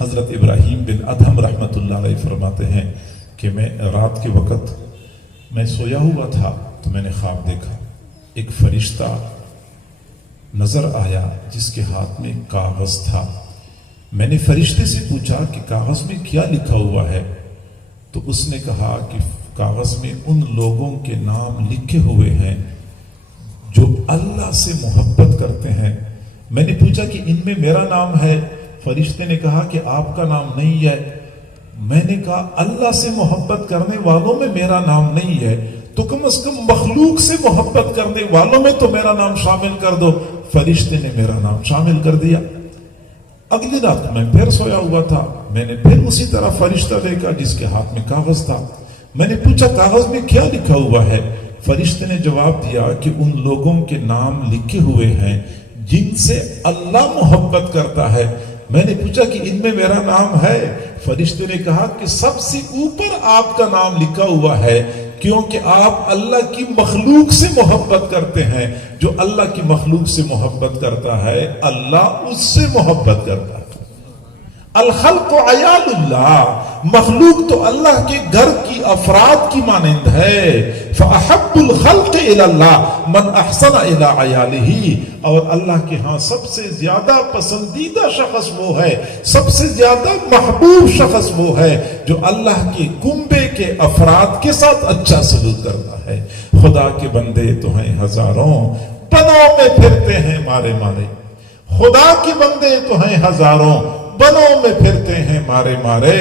حضرت ابراہیم بن ادہم رحمۃ اللہ علیہ فرماتے ہیں کہ میں رات کے وقت میں سویا ہوا تھا تو میں نے خواب دیکھا، ایک فرشتہ نظر آیا جس کے ہاتھ میں کاغذ تھا۔ میں نے فرشتے سے پوچھا کہ کاغذ میں کیا لکھا ہوا ہے؟ تو اس نے کہا کہ کاغذ میں ان لوگوں کے نام لکھے ہوئے ہیں جو اللہ سے محبت کرتے ہیں۔ میں نے پوچھا کہ ان میں میرا نام ہے؟ فرشتے نے کہا کہ آپ کا نام نہیں ہے۔ میں نے کہا اللہ سے محبت کرنے والوں میں میرا نام نہیں ہے تو کم از کم مخلوق سے محبت کرنے والوں میں تو میرا نام شامل کر دو۔ فرشتے نے میرا نام شامل کر دیا۔ اگلی رات میں پھر سویا ہوا تھا، میں نے پھر اسی طرح فرشتہ دیکھا جس کے ہاتھ میں کاغذ تھا۔ میں نے پوچھا کاغذ میں کیا لکھا ہوا ہے؟ فرشتے نے جواب دیا کہ ان لوگوں کے نام لکھے ہوئے ہیں جن سے اللہ محبت کرتا ہے۔ میں نے پوچھا کہ ان میں میرا نام ہے؟ فرشتے نے کہا کہ سب سے اوپر آپ کا نام لکھا ہوا ہے کیونکہ آپ اللہ کی مخلوق سے محبت کرتے ہیں۔ جو اللہ کی مخلوق سے محبت کرتا ہے اللہ اس سے محبت کرتا ہے۔ الخلق عیال اللہ، مخلوق تو اللہ کے گھر کی افراد کی مانند ہے۔ فأحب الخلق الی اللہ من احسن الی عیالہ، اور اللہ کے ہاں سب سے زیادہ پسندیدہ شخص وہ ہے، سب سے زیادہ محبوب شخص وہ ہے جو اللہ کے کنبے کے افراد کے ساتھ اچھا سلوک کرتا ہے۔ خدا کے بندے تو ہیں ہزاروں، بنوں میں پھرتے ہیں مارے مارے۔ خدا کے بندے تو ہیں ہزاروں، بنوں میں پھرتے ہیں مارے مارے۔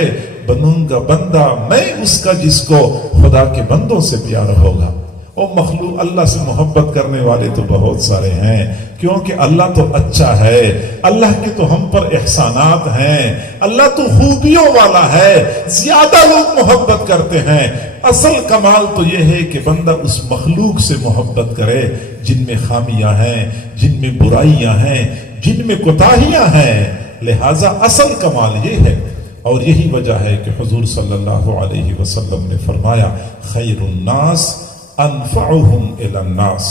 بنوں کا بندہ میں اس کا جس کو خدا کے بندوں سے پیار ہوگا۔ اور مخلوق اللہ سے محبت کرنے والے تو بہت سارے ہیں کیونکہ اللہ تو اچھا ہے، اللہ کے تو ہم پر احسانات ہیں، اللہ تو خوبیوں والا ہے، زیادہ لوگ محبت کرتے ہیں۔ اصل کمال تو یہ ہے کہ بندہ اس مخلوق سے محبت کرے جن میں خامیاں ہیں، جن میں برائیاں ہیں، جن میں کوتاہیاں ہیں۔ لہذا اصل کمال یہ ہے، اور یہی وجہ ہے کہ حضور صلی اللہ علیہ وسلم نے فرمایا خیر الناس انفعهم الی الناس،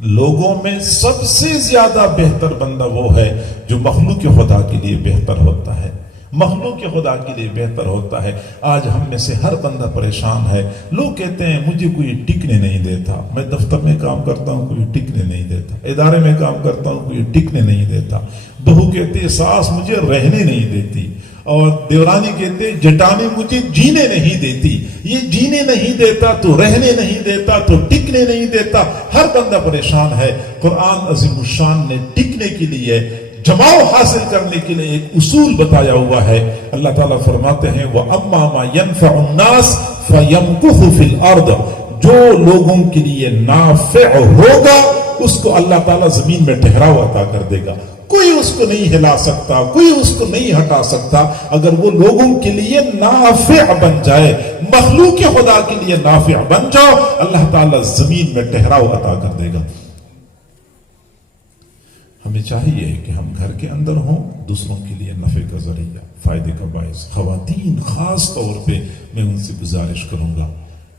لوگوں میں سب سے زیادہ بہتر بندہ وہ ہے جو مخلوق خدا کے لیے بہتر ہوتا ہے، مخلوق خدا کے لیے بہتر ہوتا ہے۔ آج ہم میں سے ہر بندہ پریشان ہے، لوگ کہتے ہیں مجھے کوئی ٹکنے نہیں دیتا، میں دفتر میں کام کرتا ہوں کوئی ٹکنے نہیں دیتا، ادارے میں کام کرتا ہوں کوئی ٹکنے نہیں دیتا، بہو کہتے ہیں ساس مجھے رہنے نہیں دیتی، اور دیورانی کہتے ہیں جٹانی مجھے جینے نہیں دیتی۔ یہ جینے نہیں دیتا تو رہنے نہیں دیتا تو ٹکنے نہیں دیتا، ہر بندہ پریشان ہے۔ قرآن عظیم الشان نے ٹکنے کے لیے، جماؤ حاصل کرنے کے لیے ایک اصول بتایا ہوا ہے۔ اللہ تعالیٰ فرماتے ہیں وَأَمَّا مَا يَنْفَعُ النَّاسِ فَيَمْكُثُ فِي الْأَرْضِ، جو لوگوں کے لیے نافع ہوگا اس کو اللہ تعالیٰ زمین میں ٹھہراؤ عطا کر دے گا، کوئی اس کو نہیں ہلا سکتا، کوئی اس کو نہیں ہٹا سکتا۔ اگر وہ لوگوں کے لیے نافع بن جائے، مخلوق خدا کے لیے نافع بن جاؤ، اللہ تعالیٰ زمین میں ٹھہراؤ عطا کر دے گا۔ ہمیں چاہیے کہ ہم گھر کے اندر ہوں، دوسروں کے لیے نفع کا ذریعہ، فائدے کا باعث۔ خواتین خاص طور پہ میں ان سے گزارش کروں گا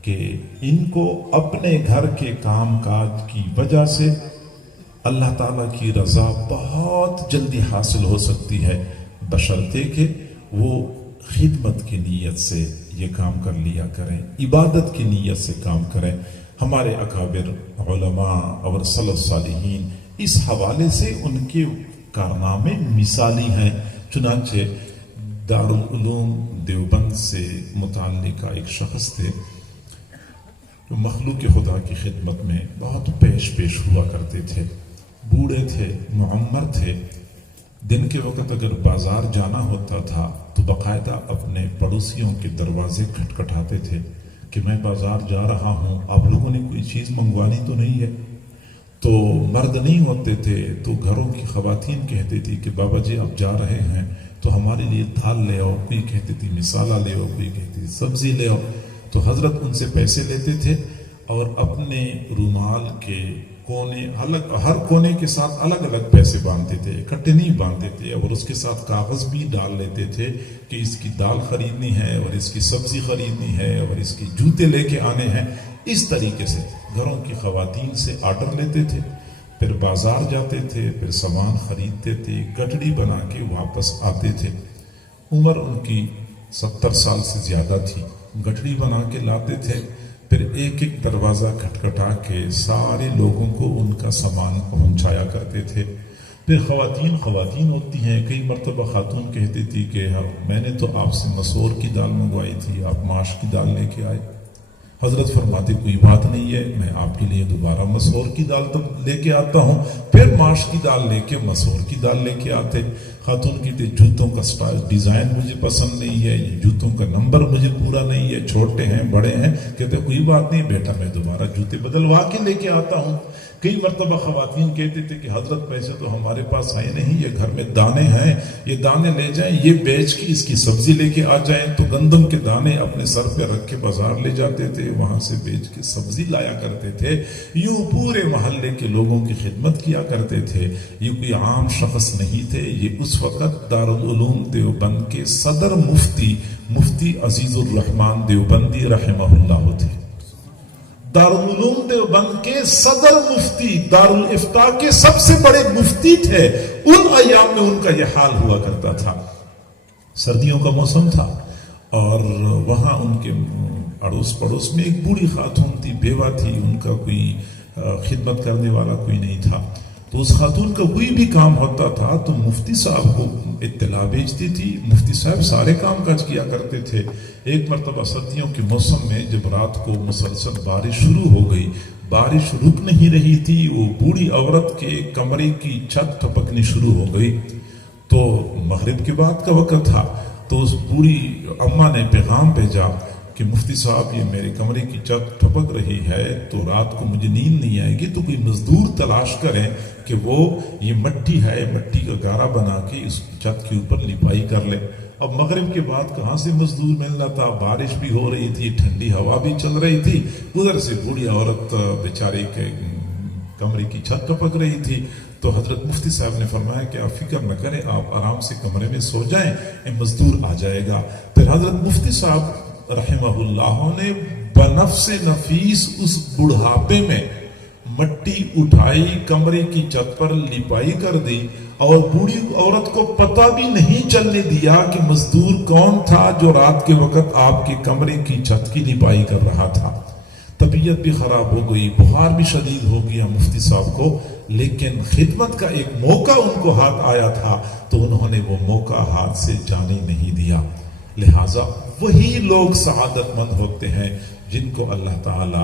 کہ ان کو اپنے گھر کے کام کاج کی وجہ سے اللہ تعالیٰ کی رضا بہت جلدی حاصل ہو سکتی ہے، بشرطے کہ وہ خدمت کی نیت سے یہ کام کر لیا کریں، عبادت کی نیت سے کام کریں۔ ہمارے اکابر علماء اور سلف صالحین اس حوالے سے ان کے کارنامے مثالی ہیں۔ چنانچہ دارالعلوم دیوبند سے متعلق ایک شخص تھے جو مخلوق خدا کی خدمت میں بہت پیش ہوا کرتے تھے، بوڑھے تھے، معمر تھے۔ دن کے وقت اگر بازار جانا ہوتا تھا تو باقاعدہ اپنے پڑوسیوں کے دروازے کھٹکھٹاتے تھے کہ میں بازار جا رہا ہوں، آپ لوگوں نے کوئی چیز منگوانی تو نہیں ہے؟ تو مرد نہیں ہوتے تھے تو گھروں کی خواتین کہتی تھی کہ بابا جی آپ جا رہے ہیں تو ہمارے لیے دال لے آؤ، کوئی کہتی تھی مسالہ لے آؤ، کوئی کہتی تھی سبزی لے آؤ۔ تو حضرت ان سے پیسے لیتے تھے اور اپنے رومال کے کونے ہر کونے کے ساتھ الگ الگ پیسے باندھتے تھے، اکٹھے نہیں باندھتے تھے، اور اس کے ساتھ کاغذ بھی ڈال لیتے تھے کہ اس کی دال خریدنی ہے اور اس کی سبزی خریدنی ہے اور اس کی جوتے لے کے آنے ہیں۔ اس طریقے سے گھروں کی خواتین سے آرڈر لیتے تھے، پھر بازار جاتے تھے، پھر سامان خریدتے تھے، گٹڑی بنا کے واپس آتے تھے۔ عمر ان کی 70 سال سے زیادہ تھی۔ گٹڑی بنا کے لاتے تھے، پھر ایک ایک دروازہ کھٹکھٹا کے سارے لوگوں کو ان کا سامان پہنچایا کرتے تھے۔ پھر خواتین ہوتی ہیں، کئی مرتبہ خاتون کہتی تھی کہ میں نے تو آپ سے مسور کی دال منگوائی تھی، آپ ماش کی دال لے کے آئے۔ حضرت فرماتے کوئی بات نہیں ہے، میں آپ کے لیے دوبارہ مسور کی دال تو لے کے آتا ہوں۔ پھر ماش کی دال لے کے مسور کی دال لے کے آتے۔ خاتون کی جوتوں کا ڈیزائن مجھے پسند نہیں ہے، یہ جوتوں کا نمبر مجھے پورا نہیں ہے، چھوٹے ہیں بڑے ہیں۔ کہتے کوئی بات نہیں بیٹا، میں دوبارہ جوتے بدلوا کے لے کے آتا ہوں۔ کئی مرتبہ خواتین کہتے تھے کہ حضرت پیسے تو ہمارے پاس آئے نہیں، یہ گھر میں دانے ہیں، یہ دانے لے جائیں، یہ بیچ کے اس کی سبزی لے کے آ جائیں۔ تو گندم کے دانے اپنے سر پہ رکھ کے بازار لے جاتے تھے، وہاں سے بیچ کے سبزی لایا کرتے تھے۔ یوں پورے محلے کے لوگوں کی خدمت کیا کرتے تھے۔ یہ کوئی عام شخص نہیں تھے، یہ اس وقت دارالعلوم دیوبند کے صدر مفتی عزیز الرحمن دیوبندی رحمہ اللہ تھے۔ دارالعلوم دیوبند کے صدر مفتی، دارالافتاء کے سب سے بڑے مفتی تھے۔ ان ایام میں ان کا یہ حال ہوا کرتا تھا۔ سردیوں کا موسم تھا اور وہاں ان کے اڑوس پڑوس میں ایک بوڑھی خاتون تھی، بیوہ تھی، ان کا کوئی خدمت کرنے والا کوئی نہیں تھا۔ تو اس خاتون کا کوئی بھی کام ہوتا تھا تو مفتی صاحب کو اطلاع بھیجتی تھی۔ مفتی صاحب سارے کام کاج کیا کرتے تھے۔ ایک مرتبہ سردیوں کے موسم میں جب رات کو مسلسل بارش شروع ہو گئی، بارش رک نہیں رہی تھی، وہ بوڑھی عورت کے کمرے کی چھت ٹپکنی شروع ہو گئی۔ تو مغرب کے بعد کا وقت تھا، تو اس بوڑھی اماں نے پیغام بھیجا کہ مفتی صاحب یہ میرے کمرے کی چھت ٹپک رہی ہے، تو رات کو مجھے نیند نہیں آئے گی، تو کوئی مزدور تلاش کریں کہ وہ یہ مٹی ہے، مٹی کا گارا بنا کے اس چھت کے اوپر لپائی کر لے۔ اب مغرب کے بعد کہاں سے مزدور ملنا تھا، بارش بھی ہو رہی تھی، ٹھنڈی ہوا بھی چل رہی تھی، ادھر سے بوڑھی عورت بیچاری کے کمرے کی چھت ٹپک رہی تھی۔ تو حضرت مفتی صاحب نے فرمایا کہ آپ فکر نہ کریں، آپ آرام سے کمرے میں سو جائیں، مزدور آ جائے گا۔ پھر حضرت مفتی صاحب رحمہ اللہ نے بنفس نفیس اس بڑھاپے میں مٹی اٹھائی، کمرے کی چھت پر لپائی کر دی، اور بوڑھی عورت کو پتہ بھی نہیں چلنے دیا کہ مزدور کون تھا جو رات کے وقت آپ کے کمرے کی چھت کی لپائی کر رہا تھا۔ طبیعت بھی خراب ہو گئی، بخار بھی شدید ہو گیا مفتی صاحب کو، لیکن خدمت کا ایک موقع ان کو ہاتھ آیا تھا تو انہوں نے وہ موقع ہاتھ سے جانے نہیں دیا۔ لہٰذا وہی لوگ سعادت مند ہوتے ہیں جن کو اللہ تعالی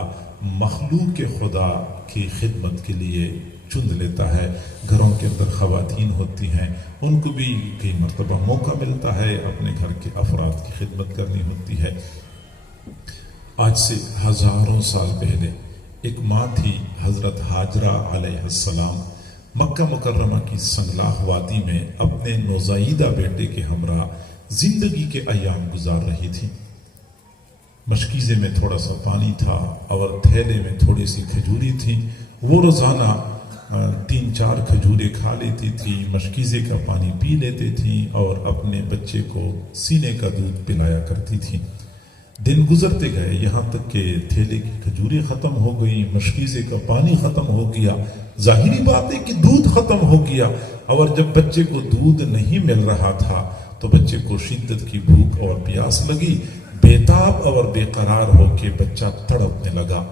مخلوق خدا کی خدمت کے لیے چن لیتا ہے۔ گھروں کے اندر خواتین ہوتی ہیں، ان کو بھی کئی مرتبہ موقع ملتا ہے، اپنے گھر کے افراد کی خدمت کرنی ہوتی ہے۔ آج سے ہزاروں سال پہلے ایک ماں تھی، حضرت ہاجرہ علیہ السلام، مکہ مکرمہ کی سنگلاخ وادی میں اپنے نوزائیدہ بیٹے کے ہمراہ زندگی کے ایام گزار رہی تھی۔ مشکیزے میں تھوڑا سا پانی تھا اور تھیلے میں تھوڑی سی کھجوری تھی۔ وہ روزانہ 3-4 کھجوریں کھا لیتی تھی، مشکیزے کا پانی پی لیتی تھی اور اپنے بچے کو سینے کا دودھ پلایا کرتی تھی۔ دن گزرتے گئے، یہاں تک کہ تھیلے کی کھجوریں ختم ہو گئی، مشکیزے کا پانی ختم ہو گیا، ظاہری بات ہے کہ دودھ ختم ہو گیا۔ اور جب بچے کو دودھ نہیں مل رہا تھا تو بچے کو شدت کی بھوک اور پیاس لگی، بےتاب اور بے قرار ہو کے بچہ تڑپنے لگا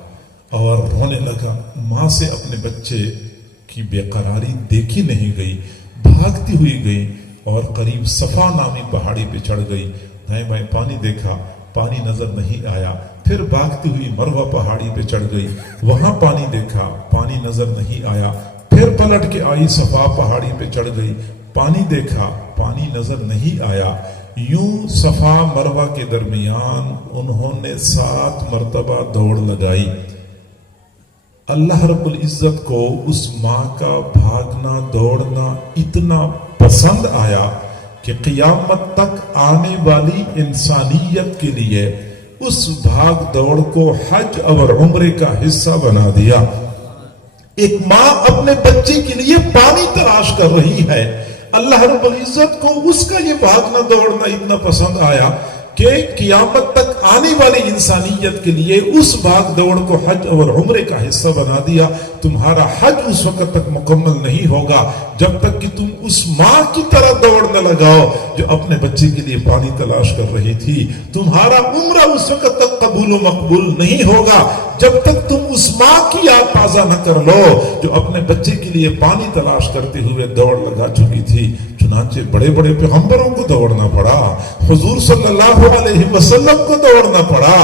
اور رونے لگا۔ ماں سے اپنے بچے کی بے قراری دیکھی نہیں گئی، بھاگتی ہوئی گئی اور قریب صفا نامی پہاڑی پہ چڑھ گئی۔ دائیں بائیں پانی دیکھا، پانی نظر نہیں آیا۔ پھر بھاگتی ہوئی مروہ پہاڑی پہ چڑھ گئی، وہاں پانی دیکھا، پانی نظر نہیں آیا۔ پھر پلٹ کے آئی، صفا پہاڑی پہ چڑھ گئی، پانی دیکھا، پانی نظر نہیں آیا۔ یوں صفا مروہ کے درمیان انہوں نے 7 مرتبہ دوڑ لگائی۔ اللہ رب العزت کو اس ماں کا بھاگنا دوڑنا اتنا پسند آیا کہ قیامت تک آنے والی انسانیت کے لیے اس بھاگ دوڑ کو حج اور عمرے کا حصہ بنا دیا۔ ایک ماں اپنے بچے کے لیے پانی تلاش کر رہی ہے، اللہ رب العزت کو اس کا یہ بھاگنا دوڑنا اتنا پسند آیا کہ قیامت تک آنے والی انسانیت کے لیے اس بھاگ دوڑ کو حج اور عمرے کا حصہ بنا دیا۔ تمہارا حج اس وقت تک مکمل نہیں ہوگا جب تک کہ تم اس ماں کی طرح دوڑ نہ لگاؤ جو اپنے بچے کے لیے پانی تلاش کر رہی تھی. تمہارا عمرہ اس وقت تک قبول و مقبول نہیں ہوگا جب تک تم اس ماں کی یاد تازہ نہ کر لو جو اپنے بچے کے لیے پانی تلاش کرتے ہوئے دوڑ لگا چکی تھی. چنانچہ بڑے بڑے پیغمبروں کو دوڑنا پڑا, حضور صلی اللہ علیہ وسلم کو دوڑنا پڑا,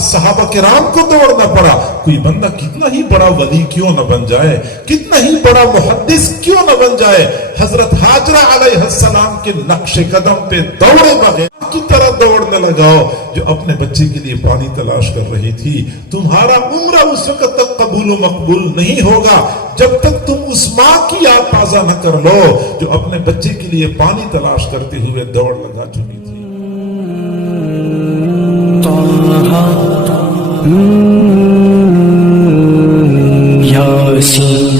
صحابہ کرام کو دوڑنا پڑا. کوئی بندہ کتنا ہی بڑا ولی کیوں نہ بن جائے, کتنا ہی بڑا محدث کیوں نہ بن جائے, حضرت حاجرہ علیہ السلام کے نقش قدم پہ دوڑے بغیر کی طرح دوڑ نہ لگاؤ جو اپنے بچے کے لیے پانی تلاش کر رہی تھی. تمہارا عمرہ اس وقت تک قبول و مقبول نہیں ہوگا جب تک تم اس ماں کی یاد تازہ نہ کر لو جو اپنے بچے کے لیے پانی تلاش کرتے ہوئے دوڑ لگا چکی تھی. یاسین